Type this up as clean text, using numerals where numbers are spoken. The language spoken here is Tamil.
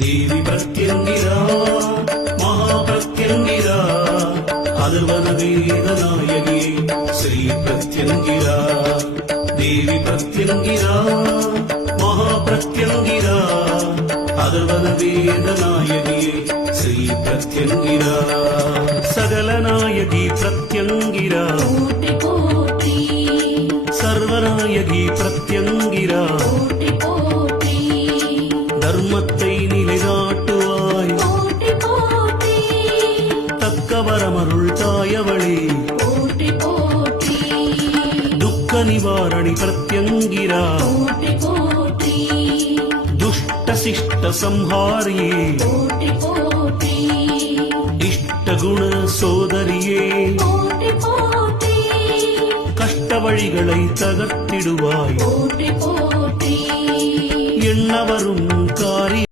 தேவி பிரத்யங்கிரா மகாபிரத்யங்கிரா அதர்வன வேத நாயகி ஸ்ரீ பிரத்யங்கிரா தேவி பிரத்யங்கிரா மகாபிரத்யங்கிரா அதர்வன வேத நாயகி ஸ்ரீ பிரத்யங்கிரா சகல நாயகி பிரத்யங்கிரா சர்வநாயகி பிரத்யங்கிரா தர்மத்தை நிலைநாட்டுவாய் தக்கவரமருள் தாயவளே துக்க நிவாரணி பிரத்யங்கிரா துஷ்ட சிஷ்ட சம்ஹாரியே இஷ்ட குண சோதரியே கஷ்ட வழிகளை தகர்த்திடுவாய் எண்ணவரும் காரிய